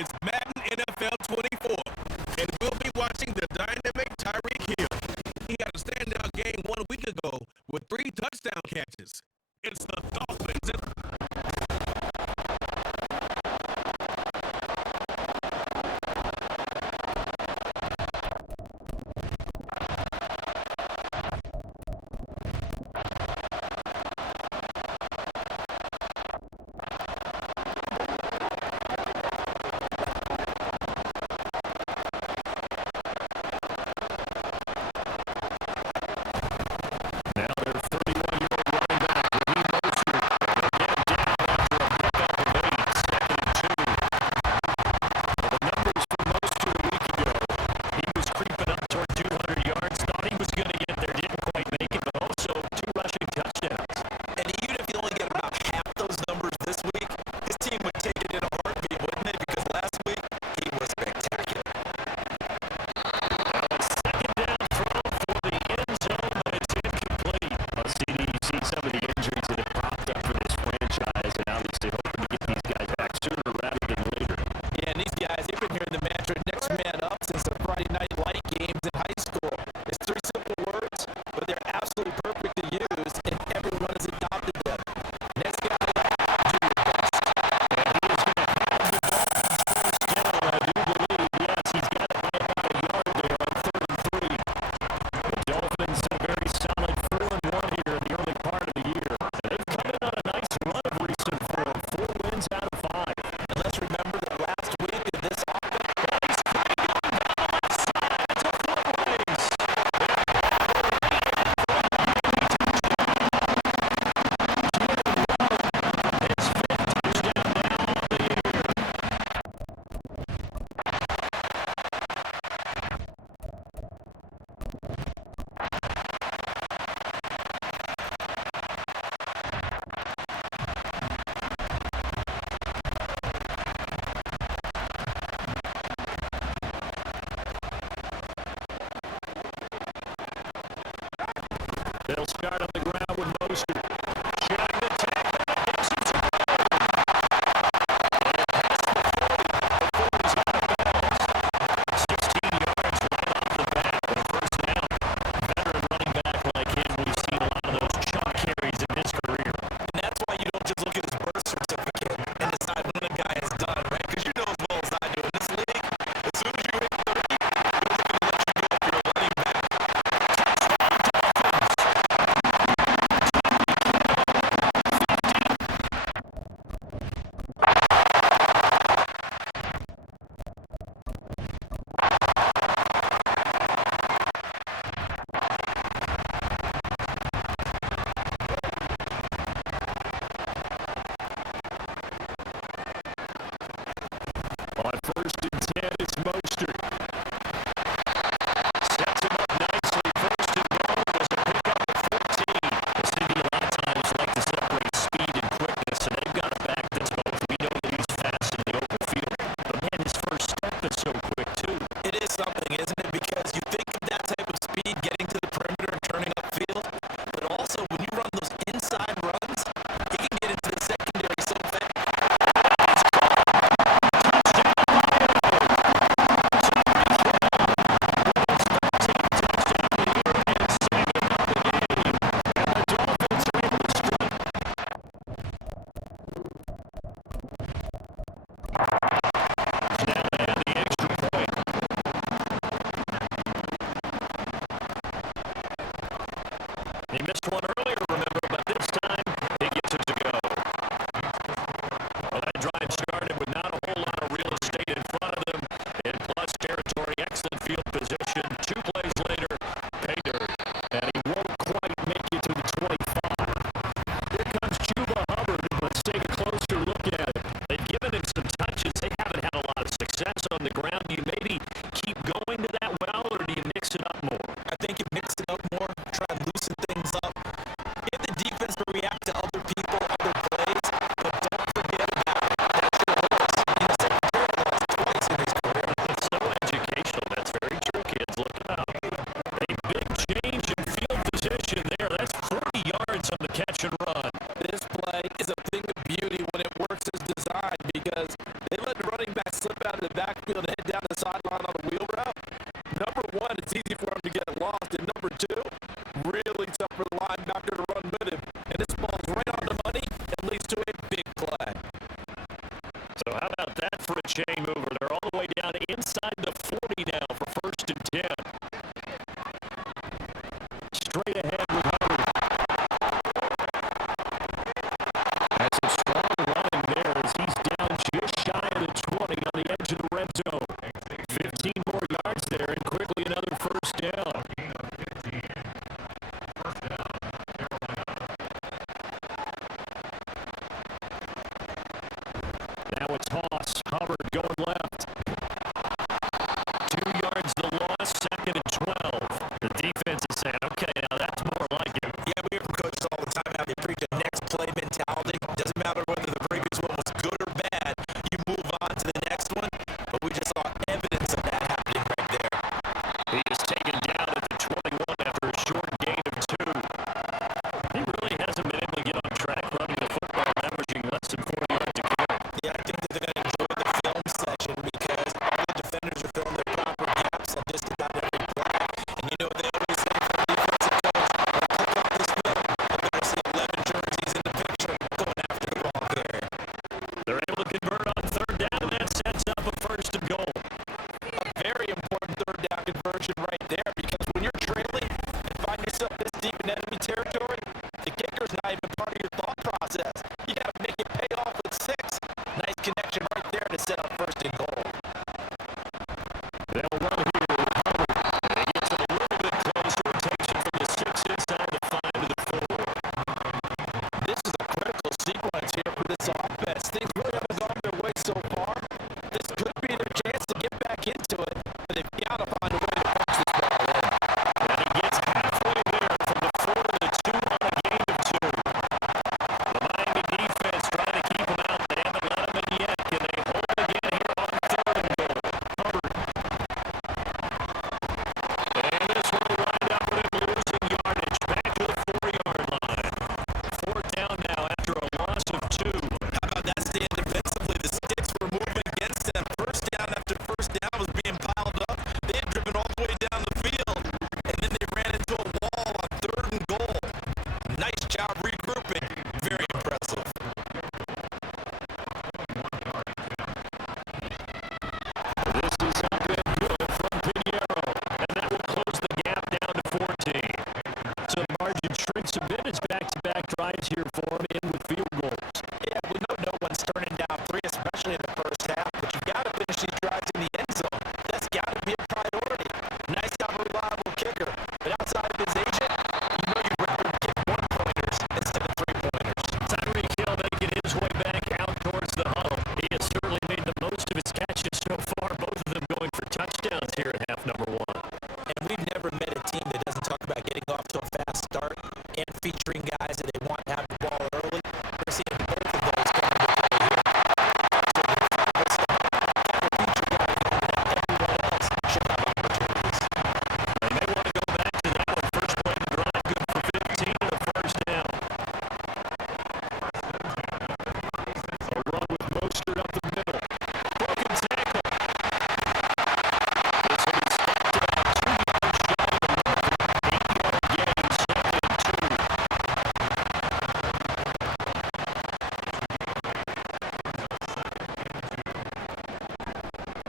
It's Madden NFL 24, and we'll be watching the dynamic Tyreek Hill. He had a standout game 1 week ago with 3 touchdown catches. It's the Dolphins. Now their 31-year-old running back, Raheem Mostert, again down after a pickup of 8, second and 2. Well, the numbers for Mostert a week ago, he was creeping up toward 200 yards, thought he was going to get there, didn't quite make it, but also 2 rushing touchdowns. And even if you only get about half those numbers this week, his team would take it in a heartbeat, wouldn't they? Because last week, he was spectacular. A second down throw for the end zone, but it's incomplete. Well, CD, you see some of the injuries that have popped up for this franchise, and obviously hoping to get these guys back sooner rather than later. Yeah, and these guys, they've been hearing the mantra, next man up, since the Friday night light games in high school. It's 3 simple words, but they're absolutely perfect to use, and everyone has adopted them. Next guy up, do your best. And he is going to have the Dolphins first down, I do believe. Yes, he's got it by about a yard there on 3rd and 3. The Dolphins a very solid 4-1 here in the early part of the year. They've come in on a nice run of recent form, 4 wins out of 5. And let's remember that last week in this offense, He's coming down the left side to Flores. His 5th touchdown now on the year. They'll start on the ground with Mostert. Showing the tackle that gets him to goal. And past the 40 before he's out of bounds. 16 yards right off the bat for a first down. Veteran running back like him, we've seen a lot of those chunk carries in his career. and that's why you don't just look at his birth certificate and decide when a guy is done, right? Because you know as well as I do, in this league, as soon as you hit 30, nobody's going to let you go if you're a running back. On 1st and 10, it's Mostert. Sets him up nicely. 1st and goal was a pickup of 14. The City a lot of times like to separate speed and quickness, and they've got a back that's both. We know that he's fast in the open field, but man, his first step is so quick too. It is something, isn't it? Because you think of that type of speed getting to the perimeter and turning upfield, but also when you run those inside runs, he can get into the secondary so fast. He missed one earlier, remember, but this time he gets it to go. Well, that drive started with not a whole lot of real estate in front of them. In plus territory, excellent field position. 2 plays later, pay dirt. And he won't quite make it to the 25. Here comes Chuba Hubbard. Let's take a closer look at it. They've given him some touches. They haven't had a lot of success on the ground. Do you maybe keep going to that well, or do you mix it up more? I think you mix it up more, try and loosen things up. Get the defense to react to other people, other plays, but don't forget about it. That's your horse. You know, Secretary lost twice in his career. It's so educational. That's very true, kids. Look it up. A big change in field position there. That's 40 yards on the catch and run. This play is a thing of beauty when it works as designed because they let the running back slip out backfield and head down the sideline on a wheel route, number one, it's easy for him to get lost. And number two, really tough for the linebacker to run with him. And this ball's right on the money and leads to a big play. So how about that for a chain mover? They're all the way down inside the 40 now for 1st and 10. Straight ahead with Hubbard. That's a strong running there as he's down just shy of the 20 on the edge of the red zone. 15 more yards there and quickly another 1st down. Now it's Haas. Hubbard going left. 2 yards the loss, 2nd and 12. The defense is saying, okay, now that's more like it. Yeah, we hear from coaches all the time how they preach a next play mentality. Doesn't matter whether the previous one was good or bad. You move on to the next one. But we just saw evidence of that happening right there. He is taken down at the 21 after a short gain of 2. He really hasn't been able to get on track running the football, averaging less than 40 yards a carry. Yeah, I think that they're going to enjoy the film session because all the defenders are filling their proper gaps on just about every play. And you know what they always say for the defensive coach? Click on this film. They're going to see 11 jerseys in the picture going after the ball carrier. They're able to convert on 3rd down, and that sets up a 1st and goal. A very important 3rd down conversion right there because when you're trailing and find yourself this deep in enemy territory, the kicker's not even part of your thought process. You got to make it pay off with 6. Nice connection right there to set up 1st and goal. They'll run here with Hubbard. And he gets it a little bit closer. Takes it from the 6 inside the 5 to the 4. This is a critical sequence here for this offense. Things really haven't gone their way so far. This could be their chance to get back into it, but they've got to find a way to punch this ball in. And he gets halfway there from the 4 to the 2 on a gain of 2. The Miami defense trying to keep him out. They haven't let him in yet. Can they hold again here on 3rd and goal? Hubbard. And this will wind up with him losing yardage back to the 4-yard line. 4th down now after a loss of 2. How about that stand defensively? The sticks were moving against them. 1st down after 1st down was being piled up. They had driven all the way down the field, and then they ran into a wall on 3rd and goal. Nice job regrouping. Very impressive. This is not good from Pinheiro, and that will close the gap down to 14. So the margin shrinks a bit as back-to-back drives here for him in with field goals. Yeah, we know no one's turning down 3, especially in the 1st half, but you've got to finish these drives in the end zone. That's got to be a priority. Nice to have a reliable kicker, but outside of his agent, you know you'd rather get 1-pointers instead of 3-pointers. Tyreek Hill making his way back out towards the huddle. He has certainly made the most of his catches so far, both of them going for touchdowns here at half number 1. And we've never met a team that doesn't talk about getting off to a fast start and featuring guys that they want to have the ball early. We're seeing both of those come into play here. So the incredible start. Have a feature guy and everyone else should have opportunities. They may want to go back to that one. First play of the drive, good for 15 and a 1st down. A run with Mostert up the middle. Broken tackle. This will be stopped about 2 yards shy of the marker. 8-yard gain, 2nd and 2.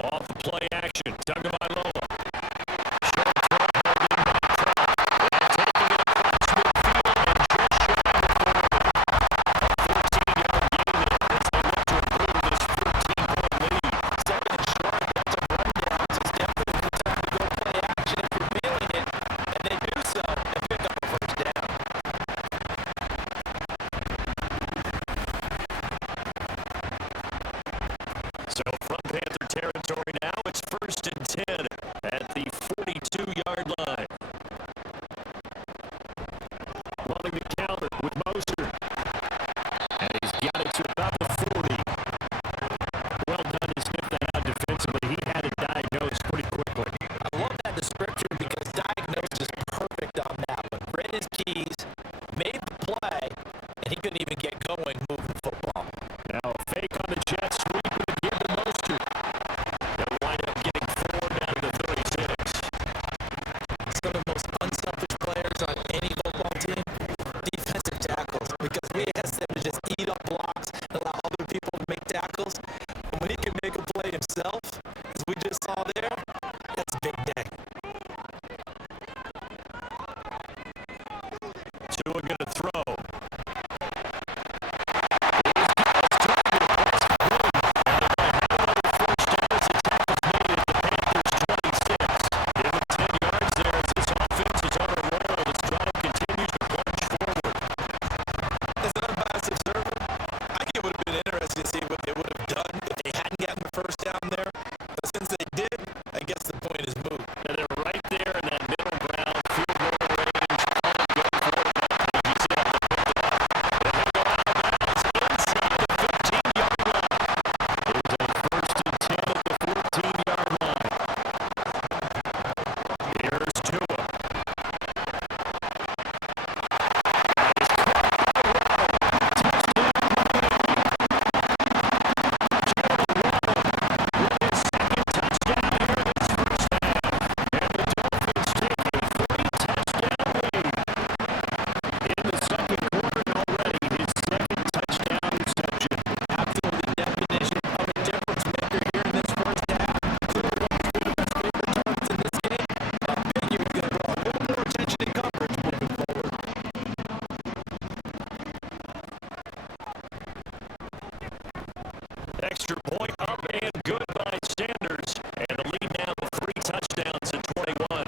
Off the play action. Tagovailoa. Short throw held in by Kraft. And taking it across midfield and just shy of the 40. A 14-yard gain there as they look to improve this 14-point lead. 2nd and short, that's a rundown. So it's definitely the time to go play action if you're feeling it. And they do so and pick up a 1st down. So from Panther territory now, it's 1st and 10. himself, as we just saw there, that's a big day. Tua going to throw. Extra point up and good by Sanders. And the lead now to 3 touchdowns at 21.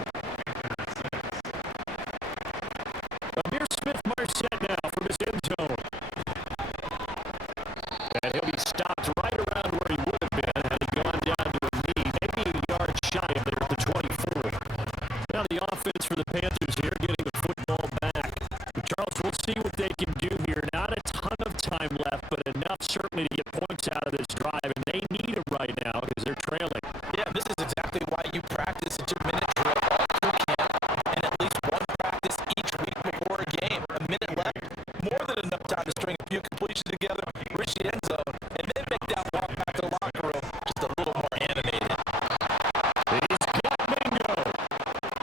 Amir Smith-Marset now from his end zone. And he'll be stopped right around where he would have been had he gone down to a knee, maybe a yard shy of there at the 24. Now the offense for the Panthers here getting the football back. Charles, we'll see what they can do here. Not a ton of time left, but enough certainly to get points out of this drive, and they need it right now because they're trailing. Yeah, this is exactly why you practice a 2-minute drill all through camp, and at least one practice each week before a game. A minute left, more than enough time to string a few completions together, reach the end zone, and then make that walk back to the locker room just a little more animated. He's got bingo.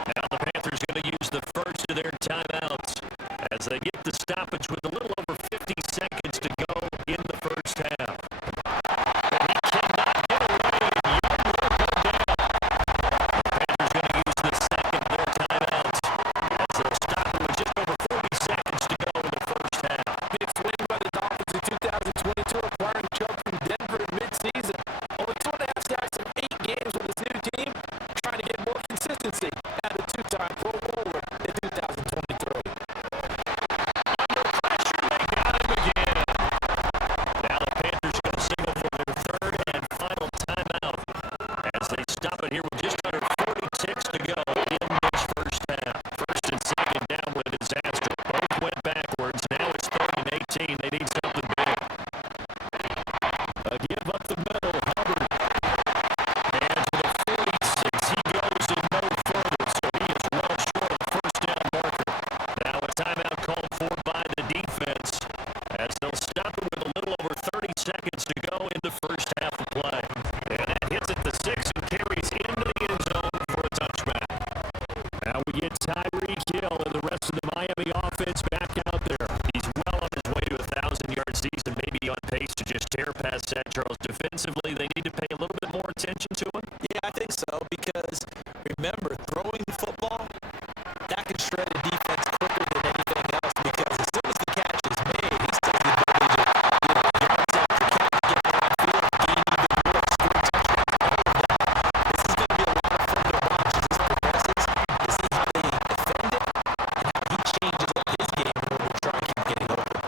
Now the Panthers going to use the first of their timeouts as they get the stoppage with a little over 50 seconds to go in the first half. And he cannot get away. Young will go down. The Panthers going to use the second of their timeouts as they'll stop it with just over 40 seconds to go in the first half. Big swing by the Dolphins in 2022, acquiring Chubb from Denver in midseason. Only 2.5 sacks in 8 games with his new team, trying to get more consistency out of two-time Pro Bowler in 2023. Stop it here with just under 46 to go in this first half. First and second down with a disaster. Both went backwards. Now it's 3rd and 18. They need something big. A give up the middle. Hubbard. And to the 46 he goes and no further. So he is well short of the first down marker. Now a timeout called for by the defense as they'll stop it with a little over 30 seconds to go in the first half of play. And that hits at the 6 and carries into the end zone for a touchback. Now we get Tyreek Hill and the rest of the Miami offense back out there. He's well on his way to a 1,000-yard season, maybe on pace to just tear past that, Charles. Defensively, they need to pay a little bit more attention to him. Yeah, I think so, because remember, throwing the football, that can shred a defense quicker than anything else, because as soon as the catch is made, he still has the ability to yards after catch, get downfield, gain even more, score touchdowns, all of that. This is going to be a lot of fun to watch as this progresses, to see how they defend it and how he changes up his game in order to try and keep getting open.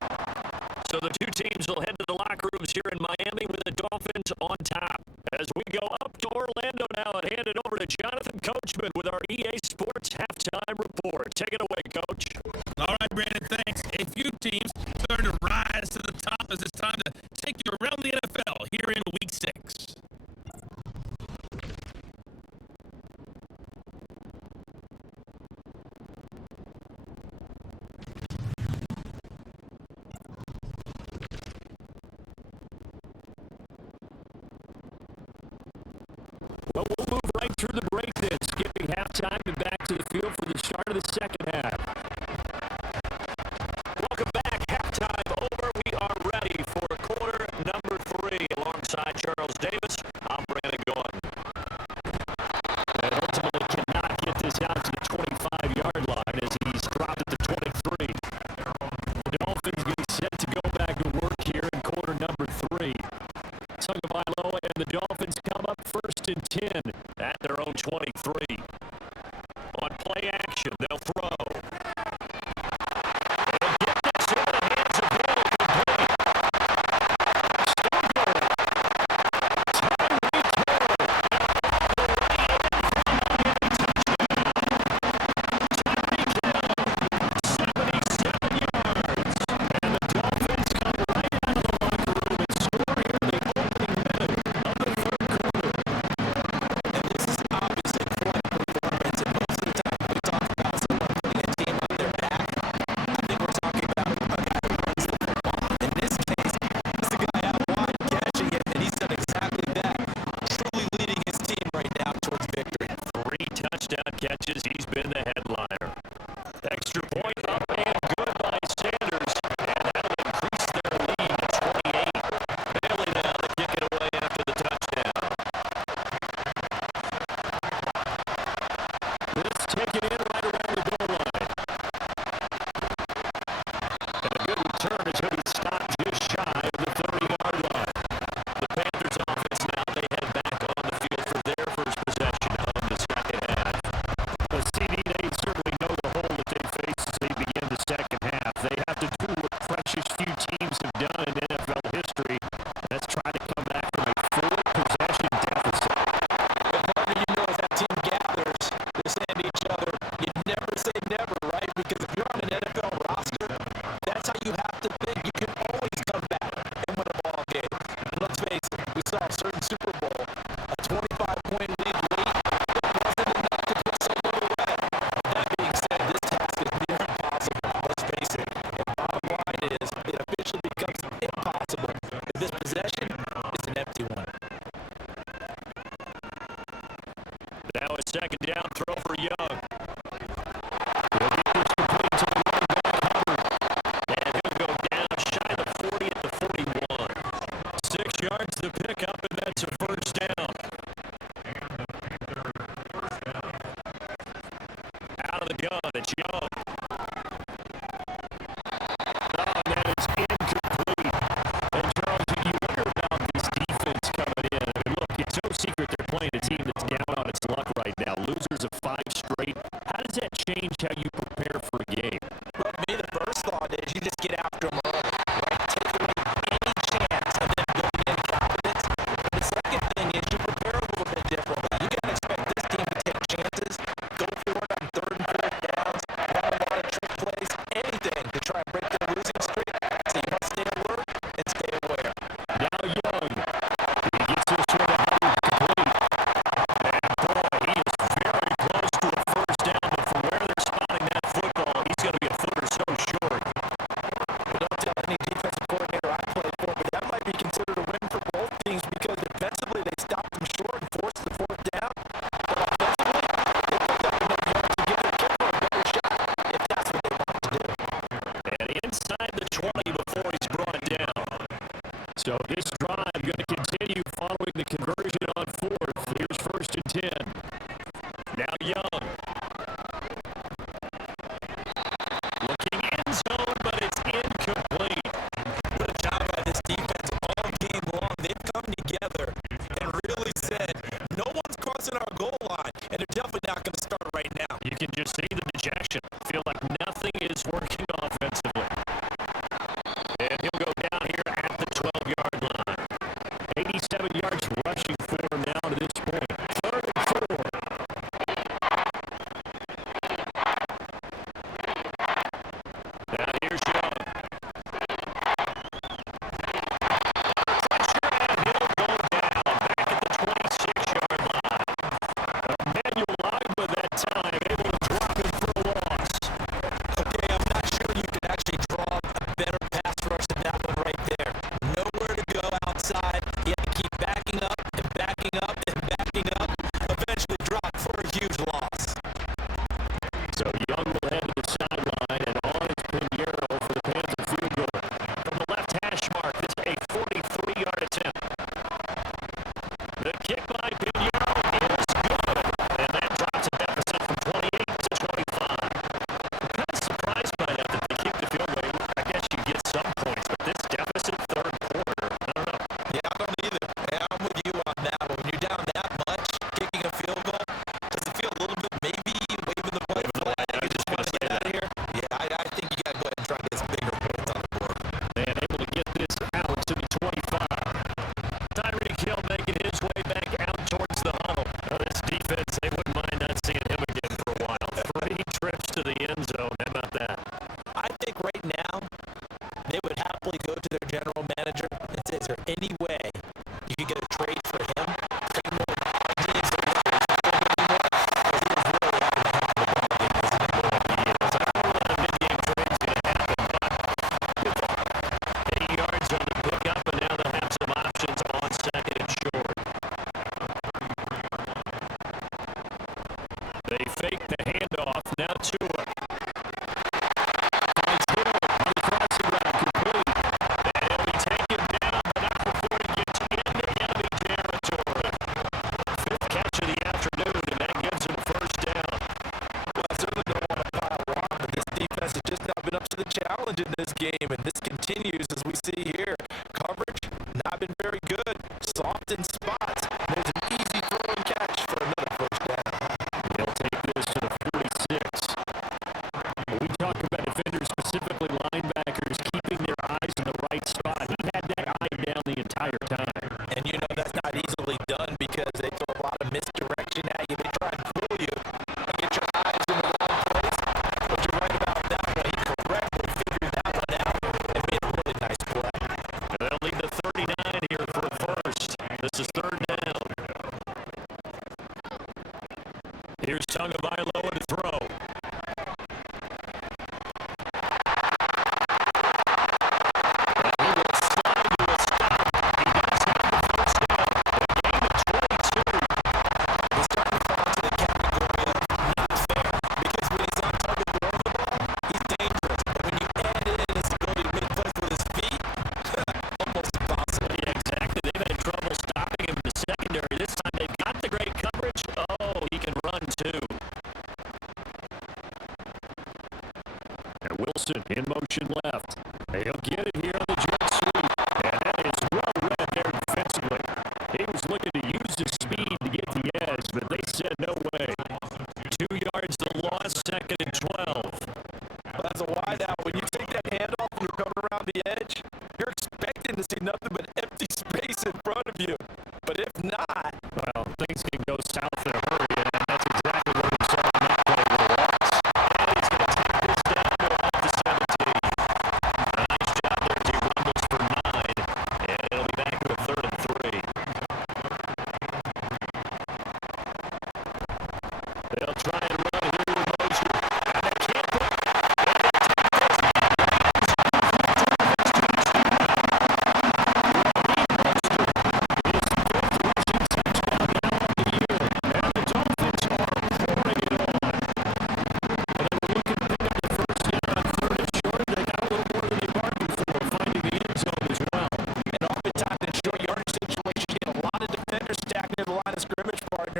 So the two teams will head to the locker rooms here in Miami with the Dolphins on top. As we go up to Orlando now and hand it over to Jonathan Coachman with our EA Sports Halftime Report. Take it away, Coach. All right, Brandon, thanks. A few teams starting to rise to the top as it's time to take you around the NFL here in Week 6. Well, we'll move right through the break then, skipping halftime and back to the field for the start of the second half. first and 10 at their own 23. On play action, they'll throw. They'll get this in the hands of Hill, complete. And the Dolphins come right out of the locker room and score here in the opening minute of the third quarter. And this is obviously quite a performance. And most of the time we talk about someone putting a team on their back, I think we're talking about a guy who runs the football. In this case, it's the guy out wide catching it, and he's done exactly that, truly leading his team right now towards victory. 3 touchdown catches. He's been the headliner. Extra point up and good by Sanders. And that'll increase their lead to 28. Bailey now to kick it away after the touchdown. Let's take it in right around the goal line. And a good return as he'll be stopped just shy of the 30-yard line. The Panthers offense now, they head back on the field for their first possession of the second half. The CD, they certainly know the hole that they face as they begin the second half. They have to do what precious few teams have done in NFL history. That's try to come back from a 4-possession deficit. But partner, you know, as that team gathers, they're saying to each other, you never say never, right? Because if you're on an NFL roster, that's how you have to think. You can always come back and win a ball game. And let's face it, we saw a certain Super Bowl, a 25-point lead late. It wasn't enough to put someone away. That being said, this task is near impossible. Let's face it. The bottom line is it officially becomes impossible if this possession is an empty one. Now a second down throw for Young. He'll get this complete to the running back, Hubbard. And he'll go down shy of the 40 at the 41. 6 yards to pick up, and that's a first down. Out of the gun, it's Young. Oh, that is incomplete. And Charles, you wonder about this defense coming in. I mean, look, it's no secret they're playing a team that's down on its luck right now. Losers of 5 straight. How does that change how you prepare for a game? Well, to me, the first thought is you just get after them early, right? Take away any chance of them going in confidence. The second thing is you prepare a little bit differently. You can't expect this team to take chances, go for it on 3rd and 4th downs, run a lot of trick plays, anything to try and break their losing streak. So you must stay alert and stay aware. Now Young. He gets this one to Hubbard, complete. And boy, he is very close to a first down, but from where they're spotting that football, he's going to be a foot or so short. Well, don't tell any defensive coordinator I played for, but that might be considered a win for both teams because defensively they stopped them short and forced the 4th down. But offensively, they picked up enough yards to give their kicker a better shot if that's what they want to do. And inside the 20 before he's brought down. So this drive going to continue following the conversion on 4th. Here's first and 10. Now Young. Looking end zone, but it's incomplete. What a job by this defense all game long. They've come together and really said, no one's crossing our goal line, and they're definitely not going to start right now. You can just see the dejection. Feel like nothing is working offensively. And he'll go down here at the 12-yard line. 87 yards rushing for him now to this point. 3rd and 4. Now here's Young. Pressure, and he'll go down back at the 26-yard line. Emmanuel Agba that time able to drop in this game, and this continues as we see here. Coverage not been very good. Soft in spots. There's an easy throw and catch for another first down. They'll take this to the 46. When we talk about defenders, specifically linebackers, keeping their eyes in the right spot. He had that eye down the entire time. And you know that's not easily done because they throw a lot of misdirection at you. They try and fool you and get your eyes in the wrong place. But you're right about that one. He correctly figured that one out and made a really nice play. They'll lead the 39 here for a first. This is third down. Here's Tagovailoa to throw. In motion left. He'll get it here on the jet sweep. And that is well read there defensively. He was looking to use his speed to get the edge, but they said no way. 2 yards the loss, second and 12. Well, that's a wide out. When you take that handoff and you're coming around the edge, you're expecting to see nothing but empty space in front of you. But if not, well, things can go south in a hurry, and that's exactly what we saw in that play with the loss. And he's going to take this down to about the 17. Nice job there. He rumbles for 9, and it'll be back to a 3rd and 3. They'll try and run here with motion. And they can't put it.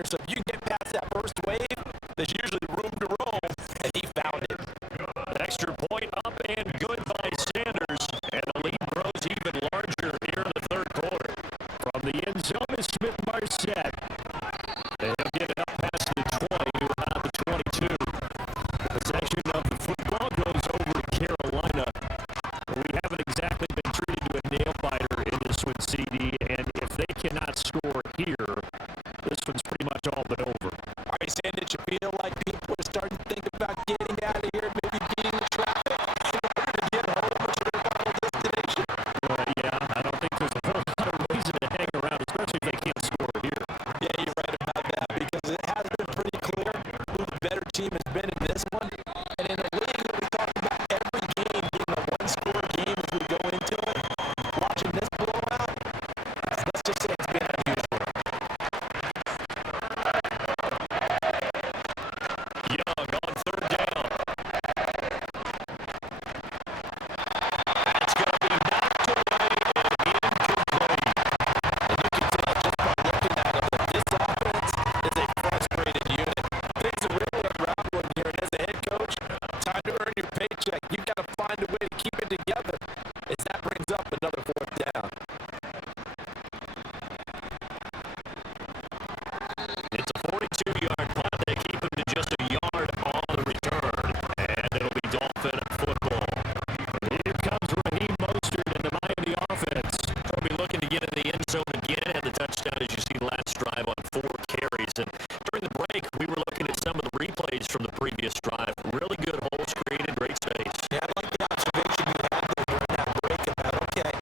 So if you can get past that first wave, there's usually room to roam, and he found it. Extra point up and good by Sanders, and the lead grows even larger here in the third quarter. From the end zone is Smith-Marset. They'll get it up past the 20, around the 22. Possession of the football goes over to Carolina. We haven't exactly been treated to a nail-biter in this one, CD, and if they cannot score here, this one's pretty much all but over. Are you saying that you feel like people are starting to think about getting out of here, maybe beating the traffic in order to get home or to their final destination? Yeah, I don't think there's a whole lot of reason to hang around, especially if they can't score here. Yeah, you're right about that because it has been pretty clear who the better team has been in this one. And in a league that we talk about every game being a one-score game as we go into it, watching this blowout, let's just say it's been unusual. Young on third down. That's going to be knocked away and incomplete. And you can tell just by looking at him that this offense is a frustrated unit. Things are really unraveling here, and as a head coach, time to earn your paycheck. You've got to find a way to keep it together as that brings up another fourth down. It's a 42-yard punt. They keep him to just a yard on the return, and it'll be Dolphin football. Here comes Raheem Mostert and the Miami offense. They'll be looking to get in the end zone again, and the touchdown, as you see, last drive on 4 carries. And during the break, we were looking at some of the replays from the previous drive. Really good hole screen and great space. Yeah, I like the observation you had there during that break about, okay,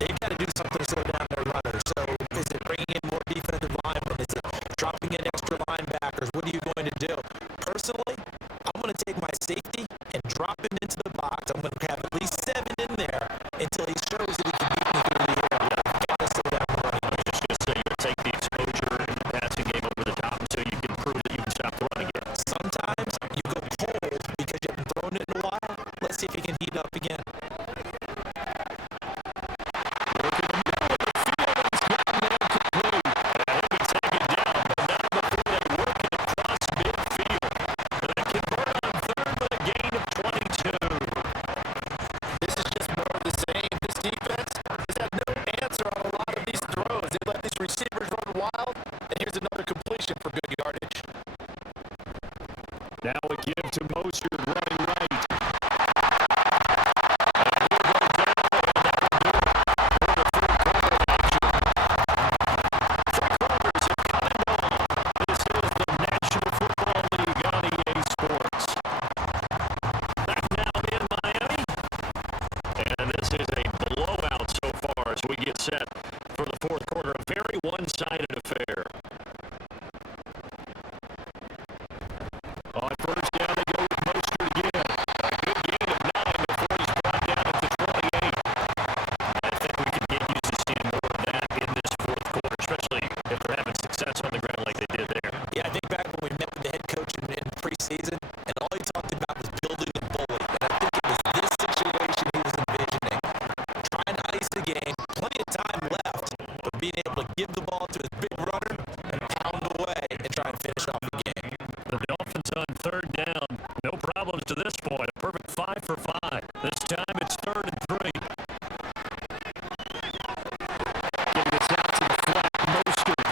they've got to do something to slow down their runners. So is it bringing in more defensive linemen? Is it dropping in extra linebackers? What are you going to do? Personally, I'm going to take my safety and drop him into the box. I'm going to have at least 7 in there until he shows that he can beat me through the air. You've got to slow down the running. I was just going to say, you'll take the exposure in the passing game over the top until you can prove that you can stop the run again. Sometimes you go cold because you haven't thrown it in a while. Let's see if he can heat up again. Working the middle of the field, and he's gotten there complete. And he'll be taken down situation for good yardage. Now a give to Mostert running right. We get set for the fourth quarter. A very one-sided affair. On first down, they go with Mostert again. A good gain of 9 before he's brought down at the 28. I think we can get used to seeing more of that in this fourth quarter, especially if they're having success on the ground like they did there. Yeah, I think back when we met with the head coach in preseason, and all he talked about was building the bully. And I think it was this situation he was envisioning. Trying to ice the game, plenty of time left, but being able to give the ball to his big runner and pound away and try and finish off the game. The Dolphins on third down. No problems to this point. A perfect 5 for 5. This time it's 3rd and 3. Getting this out to the flat, Mostert.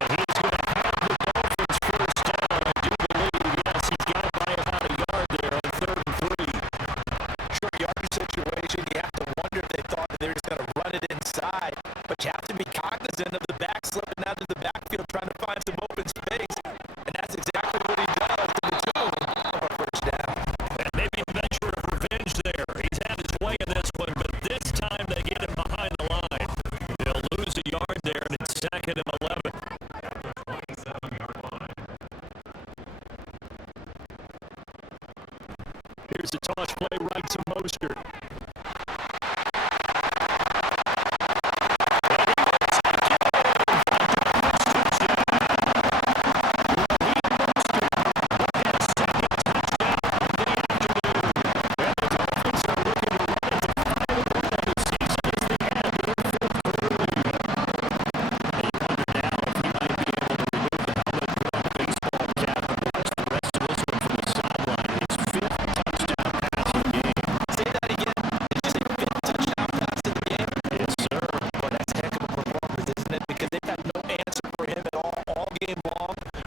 And he's going to have the Dolphins first down. I do believe, yes, he's got it by about a yard there on 3rd and 3. Short yardage situation, you have to wonder if they thought that they were just going to run it inside, but you have to be cognizant of the back slipping out of the backfield trying to find some open space, and that's exactly what he does to the tune of a first down. And maybe a measure of revenge there. He's had his way in this one, but this time they get him behind the line. They'll lose a yard there, and it's 2nd and 11. Here's the toss play right to Mostert.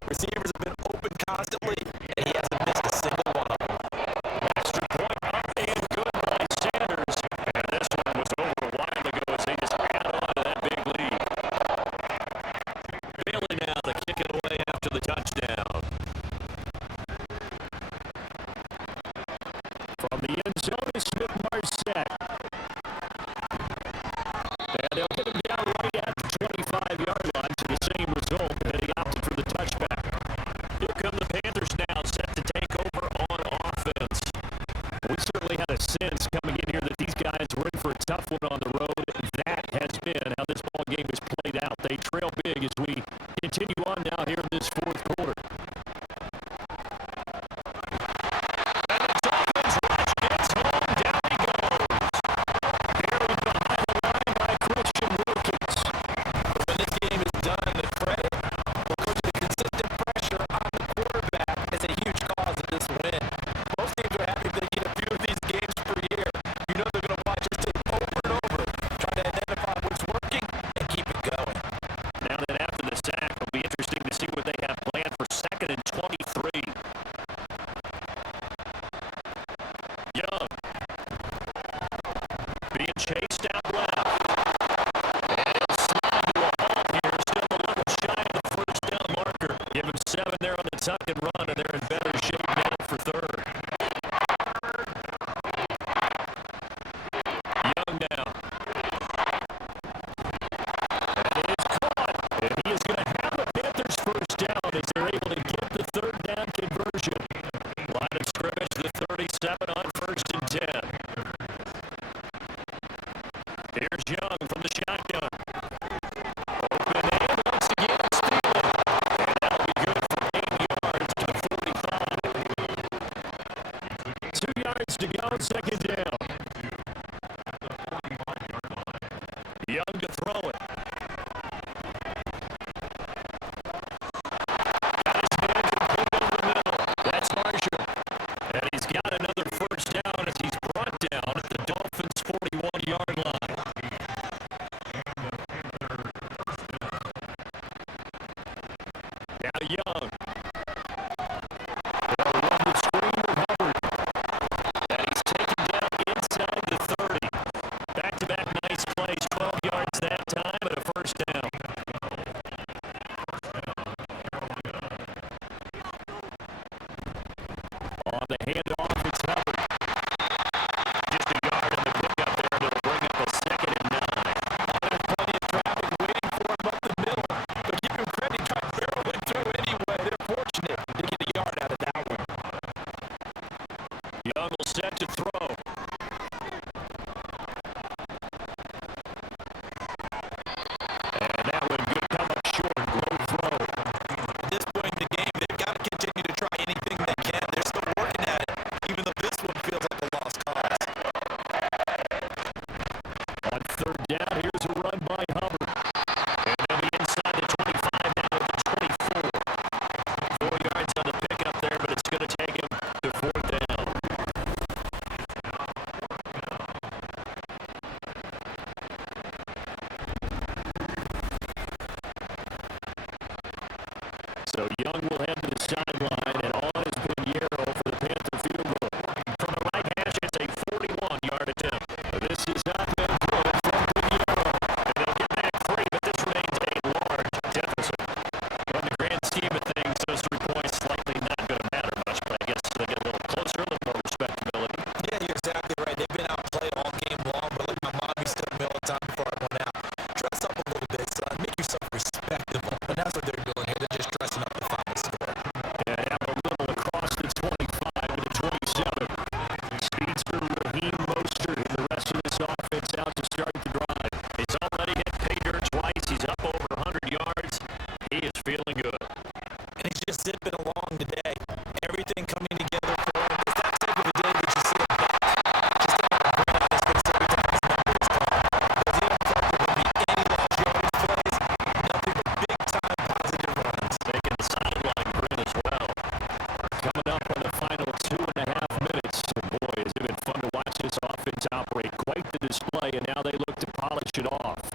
Receivers have been open constantly, and he hasn't missed a single one of them. Extra point up and good by Sanders. And this one was over a while ago as they just ran on to that big lead. Bailey now to kick it away after the touchdown. From the end zone is Smith-Marset. And they'll get him down right at the 25-yard line to the same result, and he opted for the touchback. Here come the Panthers now, set to take over on offense. We certainly had a sense coming in here that these guys were in for a tough one on the road. That has been how this ball game has played out. They trail big as we continue on now here in this fourth quarter. And the Dolphins rush gets home. Down he goes. Carried behind the line by Christian Wilkins. When this game is done, the credit will go to the consistent pressure on the quarterback as a huge cause of this win. Most teams are happy if they get a few of these games per year. You know they're going to watch this tape over and over, try to identify what's working and keep it going. Now that after the sack, it'll be interesting to see what they have planned for 2nd and 23. Young. Being chased out left. And slide to a halt here. Still a little shy of the first down marker. Give him 7 there on the tuck and run, and they're in better shape now for 3rd. Young now. And it is caught. And he is going to have the Panthers first down as they're able to get the 3rd down conversion. Line of scrimmage, the 37 on 1st and 10. Here's Young from the shotgun. Open and once again stealing. And that'll be good for 8 yards to the 45. 2 yards to go, 2nd down. Young to throw it. Got his hands open over the middle. That's Marshall. And he's got another first down as he's brought down at the Dolphins' 41-yard line. Now the handoff. It's Hubbard. Just a yard in the pickup there, and it'll bring up a 2nd and 9. There's plenty of traffic waiting for him up the middle. But give him credit, try to barrel it through anyway. They're fortunate to get a yard out of that one. Young will set to throw. And that one could come up short. Low throw. At this point in the game, they've got to continue to try anything they can. They're still working at it, even though this one feels like a lost cause. On 3rd down, here's a run by Hubbard. And they'll be inside the 25 now at the 24. 4 yards on the pickup there, but it's going to take him to 4th down. So Young will head to the sideline, and on has been Yarrow for the Panther field goal. From the right hash, it's a 41-yard attempt. This is not been good from Yarrow. And they'll get back 3, but this remains a large deficit. On the grand scheme of things, those 3 points likely not going to matter much, but I guess they get a little closer, a little more respectability. Yeah, you're exactly right. They've been outplayed all game long, but like my mom used to tell me all the time before I went out, dress up a little bit, son. Make yourself respectable. And that's what they're doing here. They're just dressing up the final score. And have a little across the 25 to the 27. Speedster, Raheem Mostert, and the rest of this offense out to start the drive. He's already hit pay dirt twice. He's up over 100 yards. He is feeling good. And he's just zipping along today. Everything coming together for him. It's that type of a day that you see a back just kind of grin on his face every time his number is called. Because he don't think there will be any large yardage plays. Nothing but big-time positive runs. Making the sideline grin as well. Coming up on the final 2.5 minutes. Boy, has it been fun to watch this offense operate. Quite the display, and now they look to polish it off.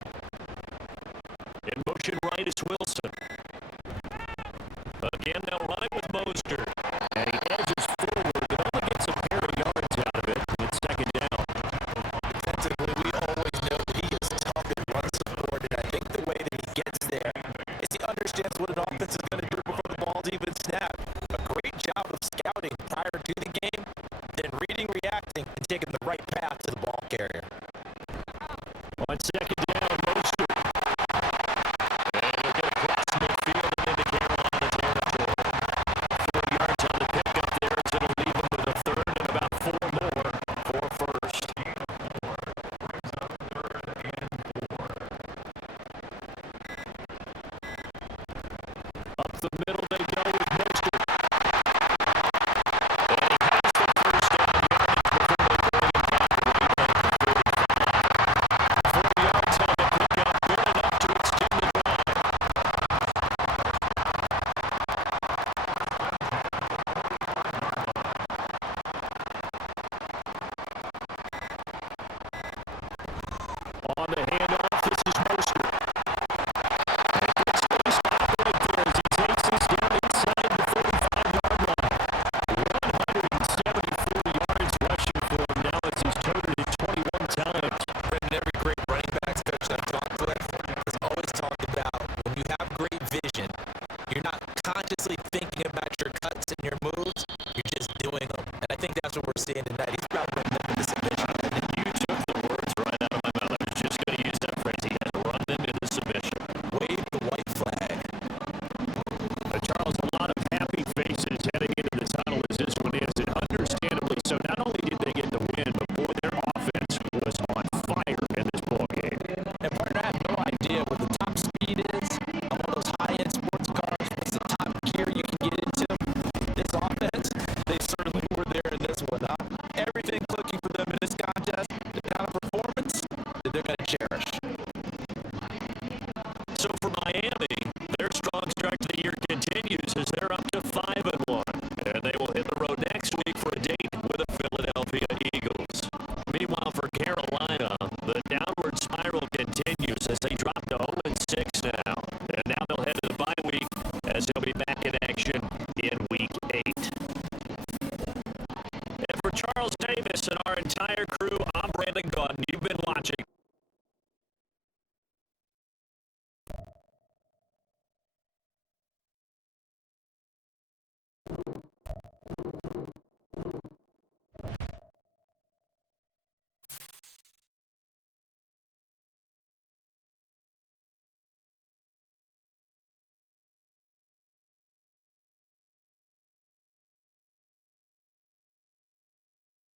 In motion right is Wilson. Again, they'll run it with Mostert. And he edges forward, but only gets a pair of yards out of it. It's 2nd down. Defensively, we always know that he is tough and run support, and I think the way that he gets there is he understands what an offense is going to do before the ball's even snapped. A great job of scouting prior to the game, then reading, reacting, and taking the right path to the ball carrier. On 2nd down, Mostert. And he'll get across midfield and into Carolina territory. 4 yards on the pickup there, so it'll leave him with a 3rd and about 4 more for 1st. Up the middle they go with Mostert. And he has the 1st down yardage before they bring him back right at the 45. 4 yards on the pickup, good enough to extend the drive. On the handoff, this is Mostert. And a good steady stop right there as he takes this down inside the 45-yard line. 174 yards rushing for him now as he's toted it 21 times. Brendan, every great running backs coach I've talked with has always talked about when you have great vision, you're not consciously thinking about your cuts and your moves, you're just doing them. And I think that's what we're seeing tonight. He's probably running them into submission. You took the words right out of my mouth. I was just going to use that phrase. He has run them into submission. Wave the white flag. Charles, a lot of happy faces heading into the tunnel as this one is, and understandably so. Not only did they get the win, but boy, their offense was on fire in this ball game. And partner, I have no idea what the top speed is on one of those high-end sports cars. What's the top gear you can get into? This offense, they certainly were there in this one. Everything clicking for them in this contest, the kind of performance that they're going to cherish. So for Miami, their strong start to the year continues as they're up to 5-1. And they will hit the road next week for a date with the Philadelphia Eagles. Meanwhile, for Carolina, the downward spiral continues as they drop to 0-6 now. And now they'll head to the bye week as they'll be back in action